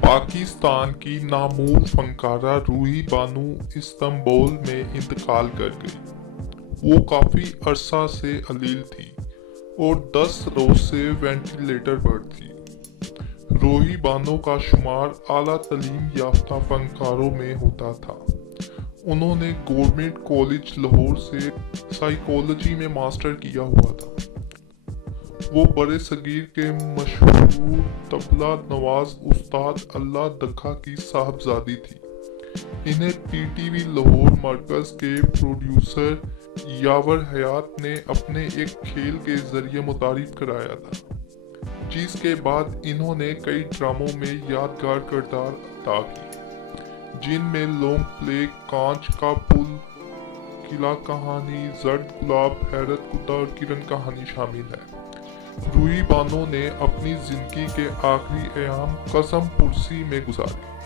پاکستان کی نامور فنکارہ روحی بانو استنبول میں انتقال کر گئی۔ وہ کافی عرصہ سے علیل تھی اور 10 روز سے وینٹیلیٹر پر تھی۔ روحی بانو کا شمار اعلیٰ تعلیم یافتہ فنکاروں میں ہوتا تھا۔ انہوں نے گورنمنٹ کالج لاہور سے سائیکالوجی میں ماسٹر کیا ہوا تھا۔ وہ برِ صغیر کے مشہور طبلہ نواز استاد اللہ دکھا کی صاحبزادی تھی۔ انہیں ٹی ٹی وی لاہور مرکز کے پروڈیوسر یاور حیات نے اپنے ایک کھیل کے ذریعے متعارف کرایا تھا، جس کے بعد انہوں نے کئی ڈراموں میں یادگار کردار ادا کیے، جن میں لانگ پلے، کانچ کا پل، قلعہ کہانی، زرد گلاب، حیرت کتا اور کرن کہانی شامل ہے۔ روحی بانو نے اپنی زندگی کے آخری ایام قزم پرسی میں گزارے۔